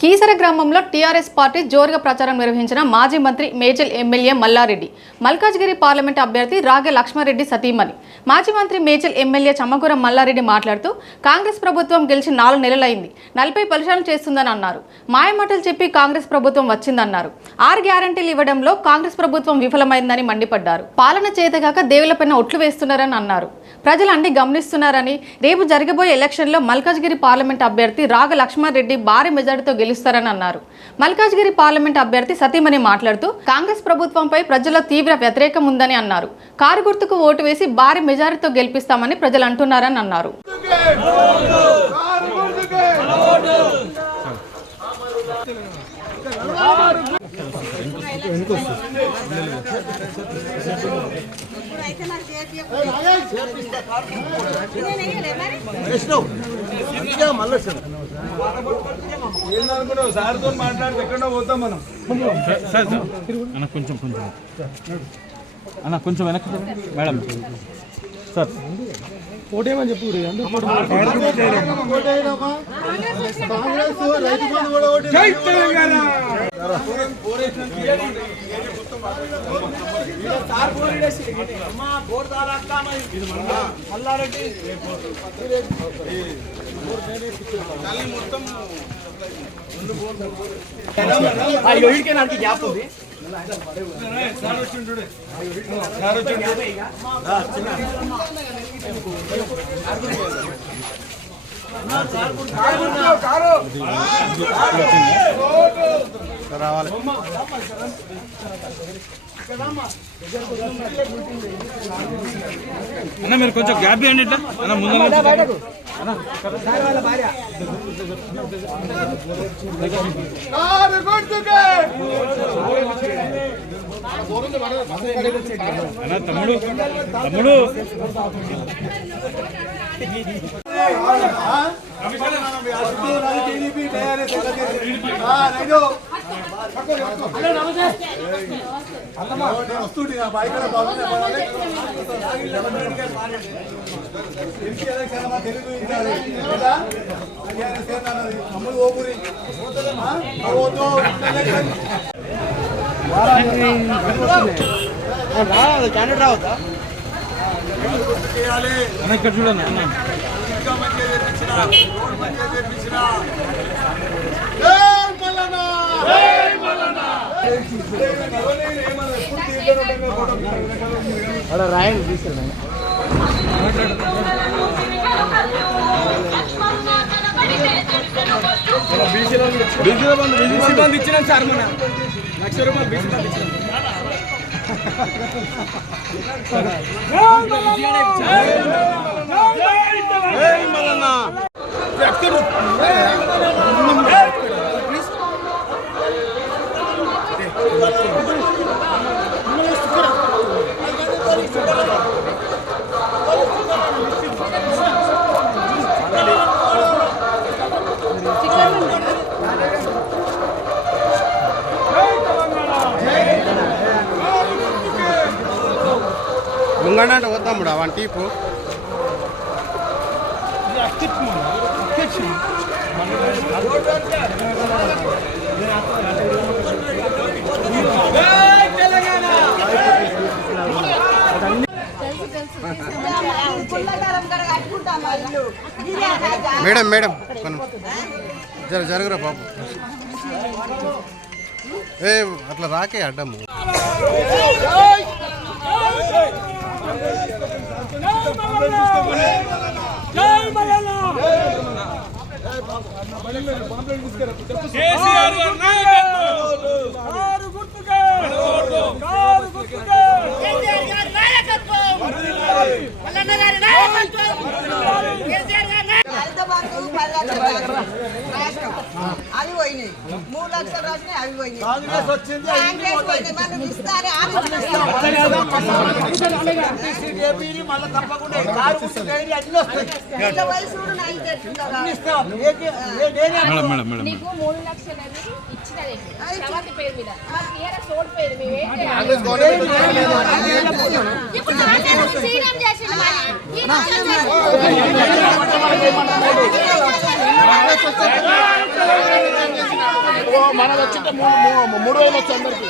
కీసర గ్రామంలో TRS party జోరుగా ప్రచారం నిర్వహించిన మాజీ మంత్రి మేజల్ ఎమ్మెల్యే మల్లారెడ్డి, మల్కాజ్గిరి పార్లమెంట్ అభ్యర్థి రాగె లక్ష్మారెడ్డి సతీమణి. మాజీ మంత్రి మేజల్ ఎమ్మెల్యే చమ్మగురం మల్లారెడ్డి మాట్లాడుతూ కాంగ్రెస్ ప్రభుత్వం గెలిచి 4 నెలలైంది, 40 పరిశ్రమలు చేస్తుందని అన్నారు. మాయమాటలు చెప్పి కాంగ్రెస్ ప్రభుత్వం వచ్చిందన్నారు. 6 గ్యారంటీలు ఇవ్వడంలో కాంగ్రెస్ ప్రభుత్వం విఫలమైందని మండిపడ్డారు. పాలన చేతగాక దేవులపైన ఒట్లు వేస్తున్నారని అన్నారు. ప్రజలు అన్ని గమనిస్తున్నారని, రేపు జరగబోయే ఎలక్షన్లో మల్కాజ్గిరి పార్లమెంట్ అభ్యర్థి రాగె లక్ష్మారెడ్డి భారీ మెజార్టీతో గెలుస్తారని అన్నారు. మల్కాజ్గిరి పార్లమెంట్ అభ్యర్థి సతీమణి మాట్లాడుతూ కాంగ్రెస్ ప్రభుత్వంపై ప్రజల్లో తీవ్ర వ్యతిరేకం ఉందని అన్నారు. కారు గుర్తుకు ఓటు వేసి భారీ మెజారిటీతో గెలిపిస్తామని ప్రజలు అంటున్నారని అన్నారు. కొంచెం వెనక్కి మేడం సార్ ఓటేమని చెప్పు. నాకు గ్యాప్ ఉంది. రావాలి అన్న, మీరు కొంచెం గ్యాప్ ఇవ్వండి. ఇట్లా అన్న ముందు తమ్ముడు తమ్ముడు క్యాండిడేట్ రావద్దా ఇక్కడ చూడండి అన్న. రాయండి తీసుకెళ్ళండి. బీసీ బంధు ఇచ్చినాం సార్, మన ₹1,00,000 బీసీ బంధు ఇచ్చినాం. ముంగంటే వద్దాముడా వన్ టీపు మేడం మేడం జరగరా బాబు, ఏ అట్లా రాకే అడ్డము. అవి పోయినాయి, 3 లక్షలు రాసినాయి, అవి పోయినాయి. నీకు 3 లక్షలు ఇచ్చినది పేరు మీద ఇప్పుడు మనది వచ్చింటే 3,000 వచ్చి అందరికి